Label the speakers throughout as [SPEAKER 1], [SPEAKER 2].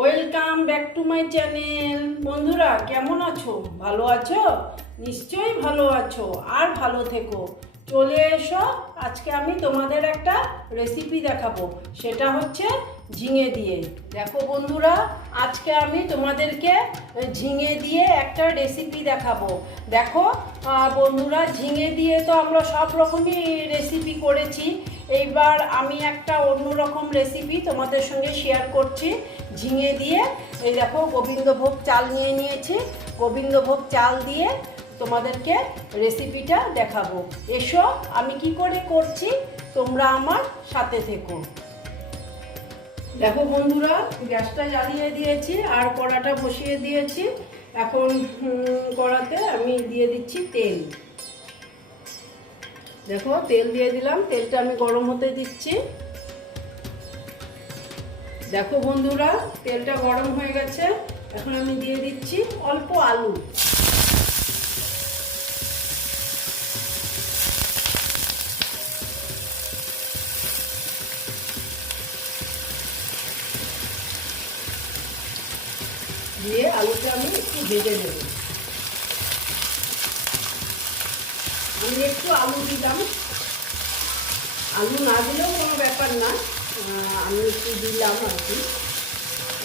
[SPEAKER 1] Welcome back to my channel বন্ধুরা, কেমন আছো? ভালো আছো? নিশ্চয়ই ভালো আছো আর ভালো থেকো। চলে এসো, আজকে আমি তোমাদের একটা রেসিপি দেখাবো। সেটা হচ্ছে ঝিঙে দিয়ে। দেখো বন্ধুরা, আজকে আমি তোমাদেরকে ঝিঙে দিয়ে একটা রেসিপি দেখাবো। দেখো বন্ধুরা, ঝিঙে দিয়ে তো আমরা সব রকমই রেসিপি করেছি। এইবার আমি একটা অন্যরকম রেসিপি তোমাদের সঙ্গে শেয়ার করছি। ঝিঙে দিয়ে, এই দেখো গোবিন্দভোগ চাল নিয়ে নিয়েছি। গোবিন্দভোগ চাল দিয়ে তোমাদেরকে রেসিপিটা দেখাবো। এসো, আমি কি করে করছি? তোমরা আমার সাথে থেকো। দেখো বন্ধুরা, গ্যাসটা জ্বালিয়ে দিয়েছি, আর কড়াটা বসিয়ে দিয়েছি। এখন কড়াতে আমি দিয়ে দিচ্ছি তেল। দেখো, তেল দিয়ে দিলাম, তেলটা আমি গরম হতে দিচ্ছি। দেখো বন্ধুরা, তেলটা গরম হয়ে গেছে। এখন আমি দিয়ে দিচ্ছি অল্প আলু। দিয়ে আলুটা আমি একটু ভেজে নেব। আমি একটু আলু দিলাম। আলু না দিলেও কোনো ব্যাপার না। আমি একটু দিলাম আর কি।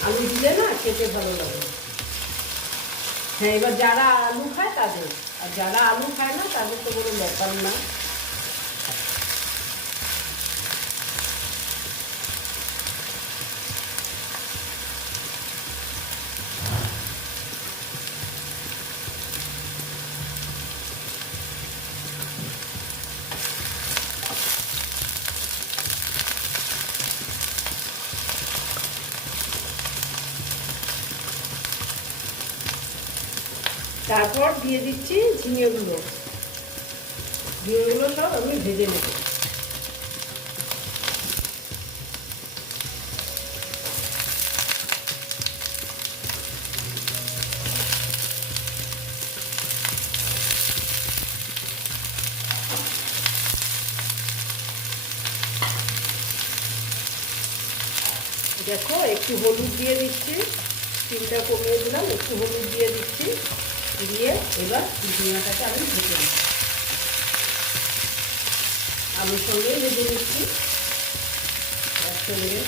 [SPEAKER 1] আলু দিলে না খেতে ভালো লাগে। হ্যাঁ এবার যারা আলু খায় তাদের। আর যারা আলু খায় না, তাদের তো কোনো ব্যাপার না। তারপর দিয়ে দিচ্ছি ঝিঙেগুলো। ঝিঙেগুলো সব আমি ভেজে নেব। দেখো, একটু হলুদ দিয়ে দিচ্ছি। চিনটা কমিয়ে দিলাম, একটু হলুদ দিয়ে দিচ্ছি। দিয়ে এবার ঝিঙাটাকে আমি ভেজে নিচ্ছি আলুর সঙ্গেই ভেজে নিচ্ছি। একসঙ্গে।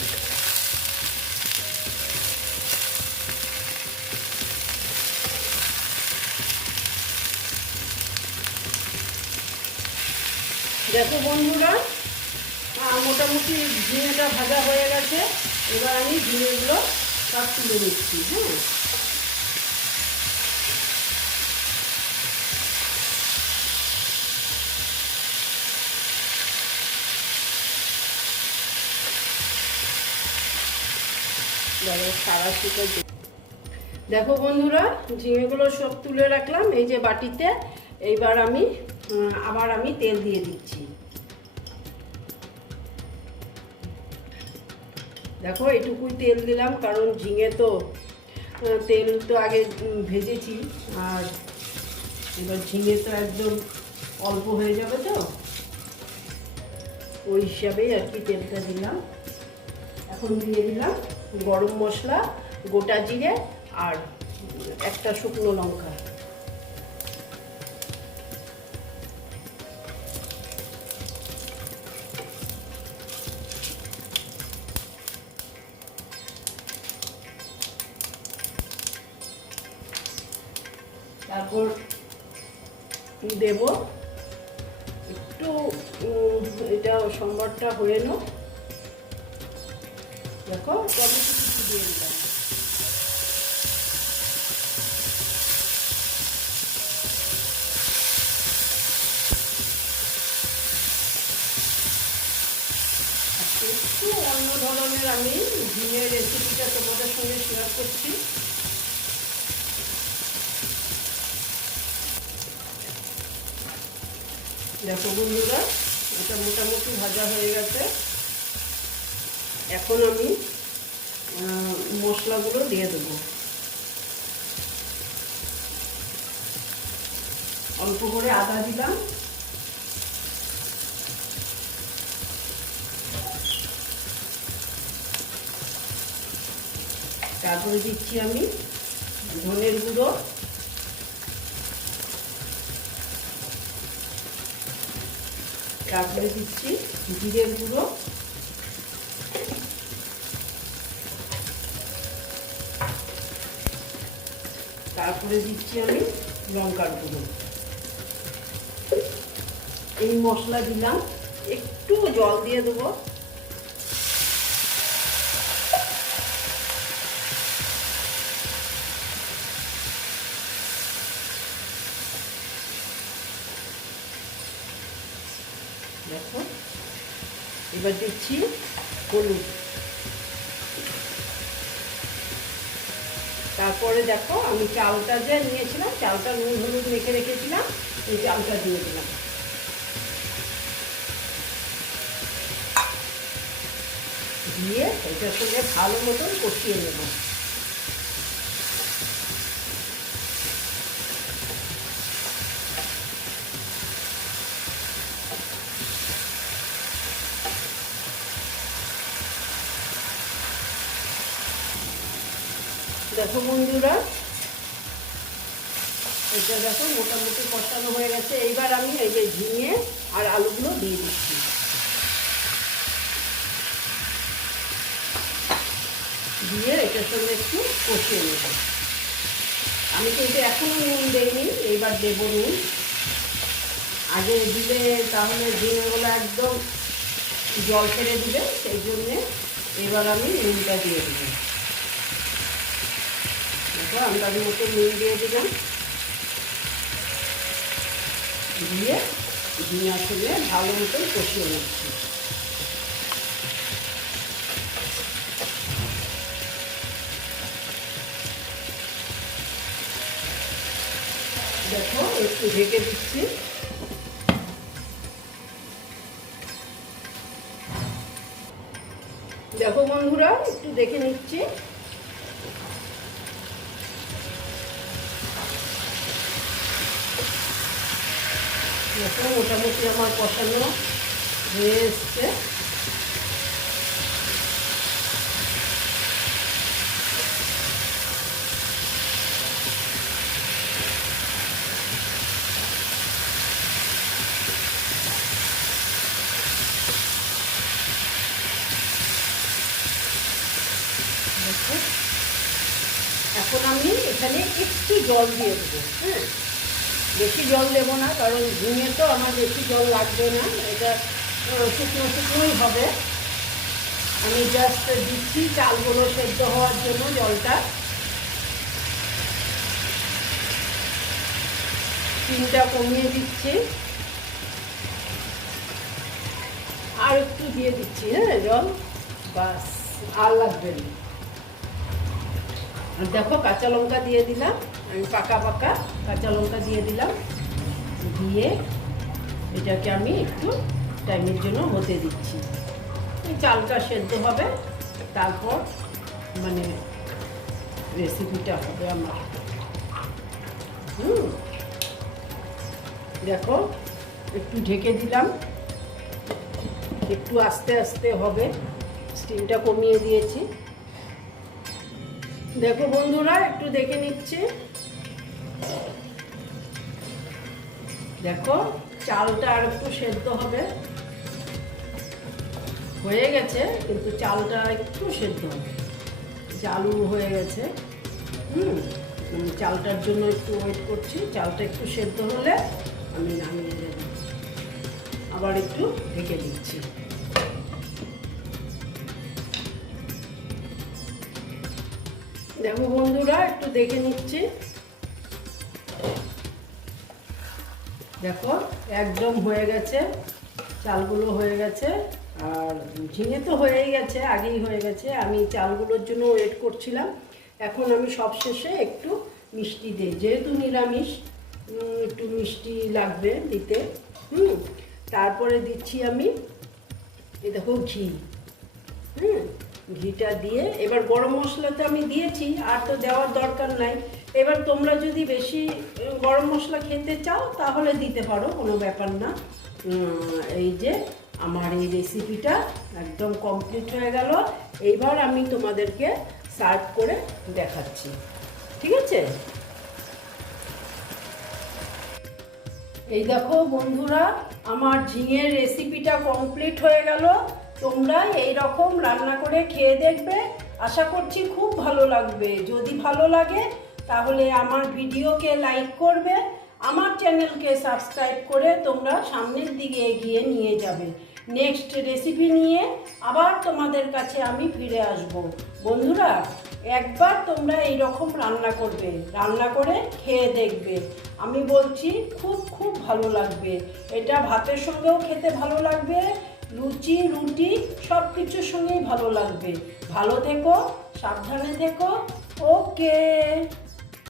[SPEAKER 1] দেখো বন্ধুরা মোটামুটি ঝিঙেটা ভাজা হয়ে গেছে। এবার আমি ঝিঙেগুলো সব তুলে নিচ্ছি হ্যাঁ? শুকো দেখো বন্ধুরা, ঝিঙেগুলো সব তুলে রাখলাম, এই যে বাটিতে। এইবার আমি আবার আমি তেল দিয়ে দিচ্ছি। দেখো এটুকুই তেল দিলাম, কারণ ঝিঙে তো তেল তো আগে ভেজেছি, আর এবার ঝিঙে তো একদম অল্প হয়ে যাবে তো। ওই হিসাবেই আর কি তেলটা দিলাম। এখন দিয়ে দিলাম গরম মশলা, গোটা জিরে আর একটা শুকনো লঙ্কা। তারপর দেব। একটু এটা সম্বারটা হয়ে নো। দেখো টমেটো কিছু দিয়ে দিলাম একটু অন্য ধরনের আমি ঝিঙের রেসিপিটা তোমাদের সঙ্গে শেয়ার করছি দেখো বন্ধুরা এটা মোটামুটি ভাজা হয়ে গেছে এখন আমি মশলাগুলো দিয়ে দেবো। অল্প করে আদা দিলাম। তারপরে দিচ্ছি আমি ধনের গুঁড়ো। তারপরে দিচ্ছি জিরের গুঁড়ো। তারপরে দিচ্ছি আমি লঙ্কার গুঁড়ো। এই মশলা দিলাম। একটু জল দিয়ে দেবো। দেখো, এবার দিচ্ছি হলুদ। তারপরে দেখো আমি চালটা যে নিয়েছিলাম, চালটা নুন হলুদ মেখে রেখেছিলাম, এই চালটা দিয়ে দিলাম। দিয়ে এটার সঙ্গে ভালো মতন কষিয়ে নেব। দেখো বন্ধুরা, এটা দেখো মোটামুটি কষানো হয়ে গেছে। এইবার আমি এই যে ঝিঙে আর আলুগুলো দিয়ে দিচ্ছি। দিয়ে এটার সঙ্গে একটু কষিয়ে নেব। আমি কিন্তু এখনও নুন দেইনি, এইবার দেবো নুন। আগে দিলে তাহলে ঝিঙেগুলো একদম জল ছেড়ে দিবে, সেই জন্যে এবার আমি নুনটা দিয়ে দেবো আন্দাজ মতো নুন দিয়ে দিলাম। দিয়ে ঝিঙার সঙ্গে ভালো মতো কষিয়ে নিচ্ছি। দেখো, একটু ঢেকে দিচ্ছি। দেখো বন্ধুরা, একটু দেখে নিচ্ছি। দেখো মোটামুটি আমার কষানো হয়ে এসছে। এখন আমি এখানে একটু জল দিয়ে দেবো হ্যাঁ? বেশি জল দেবো না, কারণ ঝিঙে তো আমার বেশি জল লাগবে না, এটা শুকনো শুকনোই হবে। আমি জাস্ট দিচ্ছি, চালগুলো সেদ্ধ হওয়ার জন্য জলটা। চিনটা কমিয়ে দিচ্ছি। আর একটু দিয়ে দিচ্ছি হ্যাঁ জল। বাস, আর লাগবে না। দেখো, কাঁচা লঙ্কা দিয়ে দিলাম। আমি পাকা পাকা কাঁচা লঙ্কা দিয়ে দিলাম। দিয়ে এটাকে আমি একটু টাইমের জন্য হতে দিচ্ছি। চালটা সেদ্ধ হবে, তারপর মানে রেসিপিটা হবে আমার। হুম। দেখো, একটু ঢেকে দিলাম। একটু আস্তে আস্তে হবে স্টিমটা কমিয়ে দিয়েছি। দেখো বন্ধুরা, একটু দেখে নিচ্ছি। দেখো, চালটা আর একটু সেদ্ধ হবে। হয়ে গেছে, কিন্তু চালটা একটু সেদ্ধ চালু হয়ে গেছে, হুম চালটার জন্য একটু ওয়েট করছি। চালটা একটু সেদ্ধ হলে আমি নামিয়ে দেব আবার একটু ঢেকে দিচ্ছি। দেখো বন্ধুরা, একটু দেখে নিচ্ছি। দেখো, একদম হয়ে গেছে, চালগুলো হয়ে গেছে, আর ঝিঙে তো হয়েই গেছে, আগেই হয়ে গেছে। আমি চালগুলোর জন্য ওয়েট করছিলাম। এখন আমি সবশেষে একটু মিষ্টি দিই, যেহেতু নিরামিষ একটু মিষ্টি লাগবে দিতে। হুম, তারপরে দিচ্ছি আমি, এই দেখো ঘি। হুম ঘিটা দিয়ে, এবার গরম মশলা তো আমি দিয়েছি, আর তো দেওয়ার দরকার নাই। এবার তোমরা যদি বেশি গরম মশলা খেতে চাও, তাহলে দিতে পারো, কোনো ব্যাপার না। এই যে আমার এই রেসিপিটা একদম কমপ্লিট হয়ে গেল। এইবার আমি তোমাদেরকে সার্ভ করে দেখাচ্ছি। ঠিক আছে? এই দেখো বন্ধুরা, আমার ঝিঙের রেসিপিটা কমপ্লিট হয়ে গেল। তোমরা এই রকম রান্না করে খেয়ে দেখবে। আশা করছি খুব ভালো লাগবে। যদি ভালো লাগে, তাহলে আমার ভিডিওকে লাইক করবে। আমার চ্যানেলকে সাবস্ক্রাইব করে তোমরা সামনের দিকে এগিয়ে নিয়ে যাবে। নেক্সট রেসিপি নিয়ে আবার তোমাদের কাছে আমি ফিরে আসব। বন্ধুরা, একবার তোমরা এই রকম রান্না করবে, রান্না করে খেয়ে দেখবে। আমি বলছি, খুব খুব ভালো লাগবে। এটা ভাতের সঙ্গেও খেতে ভালো লাগবে। লুচি রুটি সব কিছুর সঙ্গেই ভালো লাগবে। ভালো থেকো সাবধানে থেকো। ওকে।